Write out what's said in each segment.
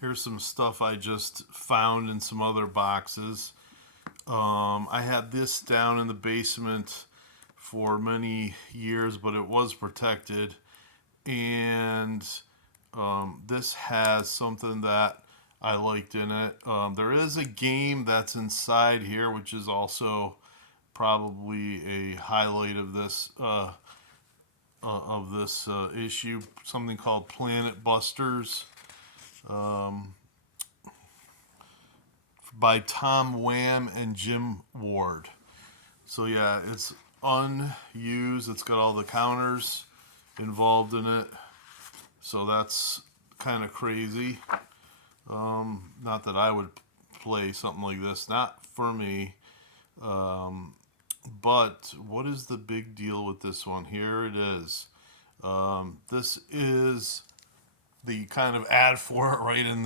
Here's some stuff I just found in some other boxes. I had this down in the basement for many years, but it was protected. And this has something that I liked in it. There is a game that's inside here, which is also probably a highlight of this issue. Something called Planet Busters by Tom Wham and Jim Ward. So yeah, it's unused. It's got all the counters involved in it. So that's kind of crazy. Not that I would play something like this. Not for me. Um, but what is the big deal with this one? Here it is. This is the kind of ad for it right in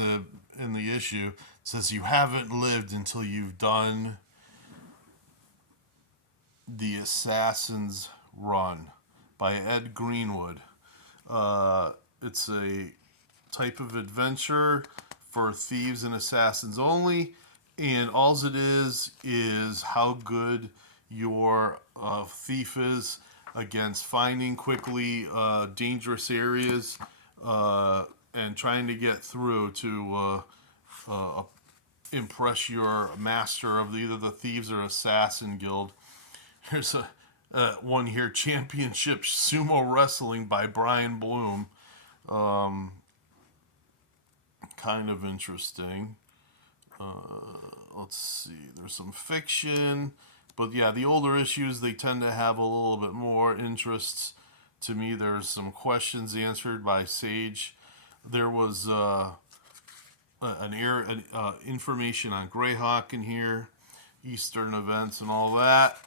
the issue. It says you haven't lived until you've done the Assassin's Run by Ed Greenwood. It's a type of adventure for thieves and assassins only, and all it is how good your thief is against finding quickly dangerous areas and trying to get through to impress your master of either the thieves or assassin guild. Here's a one here: Championship Sumo Wrestling by Brian Bloom. Um, Kind of interesting. Let's see. There's some fiction, but yeah, the older issues they tend to have a little bit more interests. To me, there's some questions answered by Sage. There was information on Greyhawk in here, Eastern events and all that,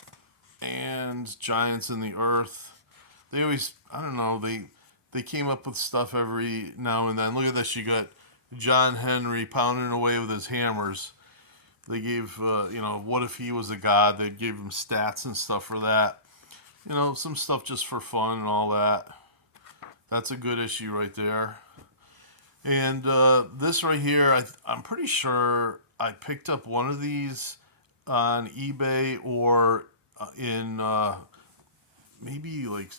and Giants in the Earth. They always, I don't know, they came up with stuff every now and then. Look at this, you got John Henry pounding away with his hammers. They gave, what if he was a god? They gave him stats and stuff for that. Some stuff just for fun and all that. That's a good issue right there. And this right here, I'm pretty sure I picked up one of these on eBay or in maybe like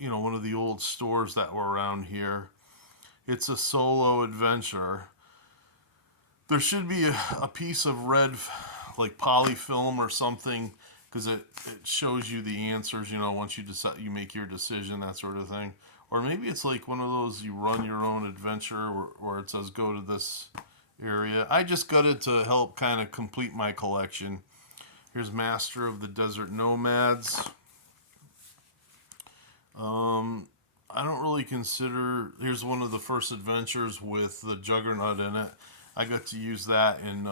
one of the old stores that were around here. It's a solo adventure. There should be a piece of red, like polyfilm or something, because it shows you the answers. Once you decide, you make your decision, that sort of thing. Or maybe it's like one of those you run your own adventure where it says go to this area. I just got it to help kind of complete my collection. Here's Master of the Desert Nomads. I don't really consider. Here's one of the first adventures with the Juggernaut in it. I got to use that in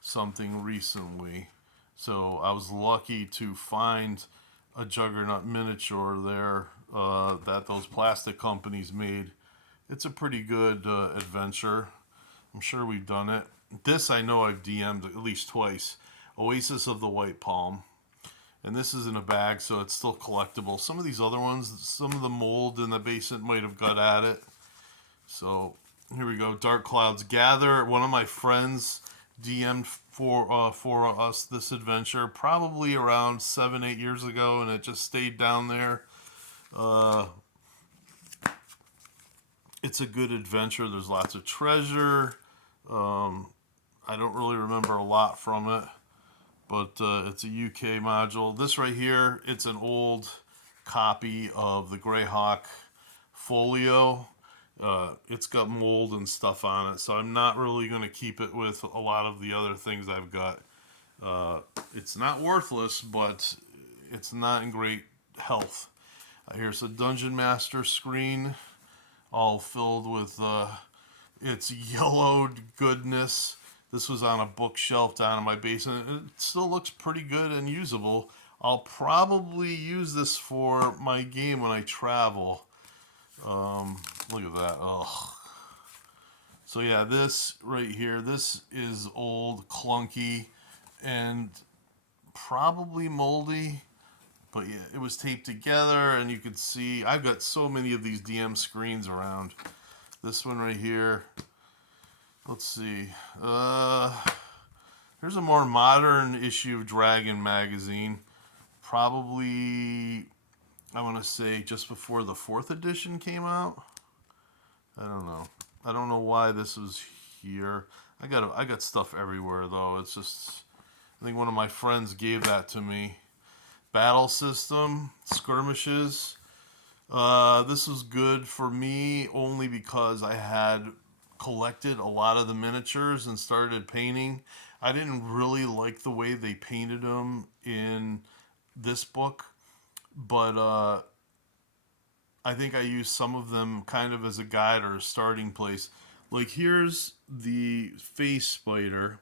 something recently. So I was lucky to find a Juggernaut miniature there that those plastic companies made. It's a pretty good adventure. I'm sure we've done it. This I know I've DM'd at least twice. Oasis of the White Palm. And this is in a bag, so it's still collectible. Some of these other ones, some of the mold in the basement might have got at it. So here we go. Dark Clouds Gather. One of my friends DM'd for us this adventure probably around 7-8 years ago, and it just stayed down there. Uh, it's a good adventure. There's lots of treasure. I don't really remember a lot from it, but it's a UK module. This right here, it's an old copy of the Greyhawk folio. It's got mold and stuff on it, so I'm not really going to keep it with a lot of the other things I've got. It's not worthless, but it's not in great health. Here's a Dungeon Master screen, all filled with its yellowed goodness. This was on a bookshelf down in my basement. It still looks pretty good and usable. I'll probably use this for my game when I travel. Look at that. Oh. So yeah, this right here, this is old, clunky, and probably moldy. But yeah, it was taped together, and you could see I've got so many of these DM screens around. This one right here. Let's see. Here's a more modern issue of Dragon magazine. Probably, I want to say just before the fourth edition came out. I don't know. I don't know why this was here. I got stuff everywhere though. It's just, I think one of my friends gave that to me. Battle system, skirmishes. This was good for me only because I had collected a lot of the miniatures and started painting. I didn't really like the way they painted them in this book, but I think I used some of them kind of as a guide or a starting place. Like here's the face spider.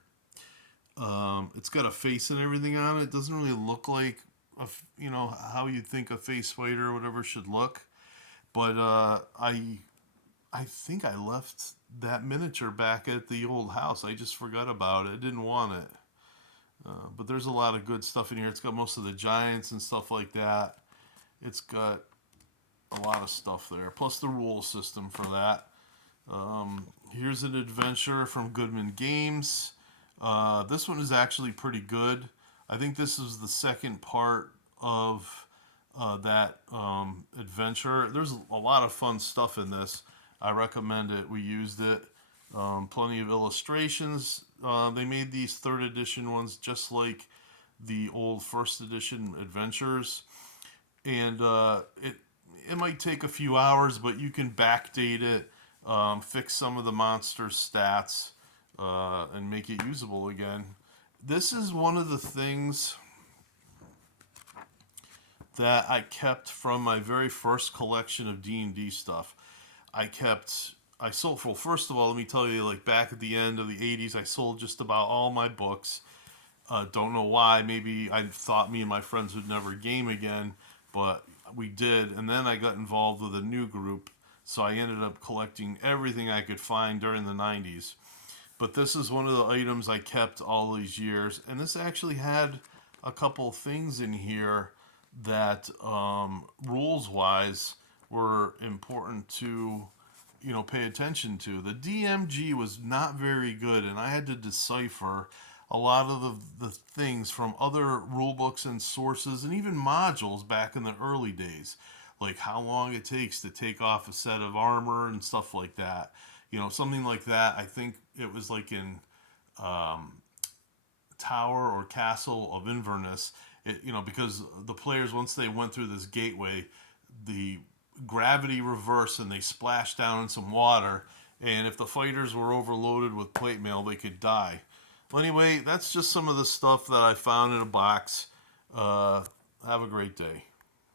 It's got a face and everything on it. It doesn't really look like how you think a face spider or whatever should look. But I think I left that miniature back at the old house. I just forgot about it. I didn't want it. But there's a lot of good stuff in here. It's got most of the giants and stuff like that. It's got a lot of stuff there, plus the rule system for that. Here's an adventure from Goodman Games. This one is actually pretty good. I think this is the second part of that adventure. There's a lot of fun stuff in this. I recommend it. We used it. Plenty of illustrations. They made these third edition ones just like the old first edition adventures, and it might take a few hours, but you can backdate it, fix some of the monster stats, and make it usable again. This is one of the things that I kept from my very first collection of D&D stuff. I sold, well, first of all, let me tell you, like back at the end of the 80s, I sold just about all my books. Don't know why. Maybe I thought me and my friends would never game again, but we did. And then I got involved with a new group, so I ended up collecting everything I could find during the 90s. But this is one of the items I kept all these years. And this actually had a couple things in here that, rules-wise, were important to pay attention to. The DMG was not very good, and I had to decipher a lot of the things from other rule books and sources and even modules back in the early days, like how long it takes to take off a set of armor and stuff like that. Something like that. I think it was like in Tower or Castle of Inverness. Because the players, once they went through this gateway, the gravity reversed and they splashed down in some water. And if the fighters were overloaded with plate mail, they could die. Well, anyway, that's just some of the stuff that I found in a box. Have a great day.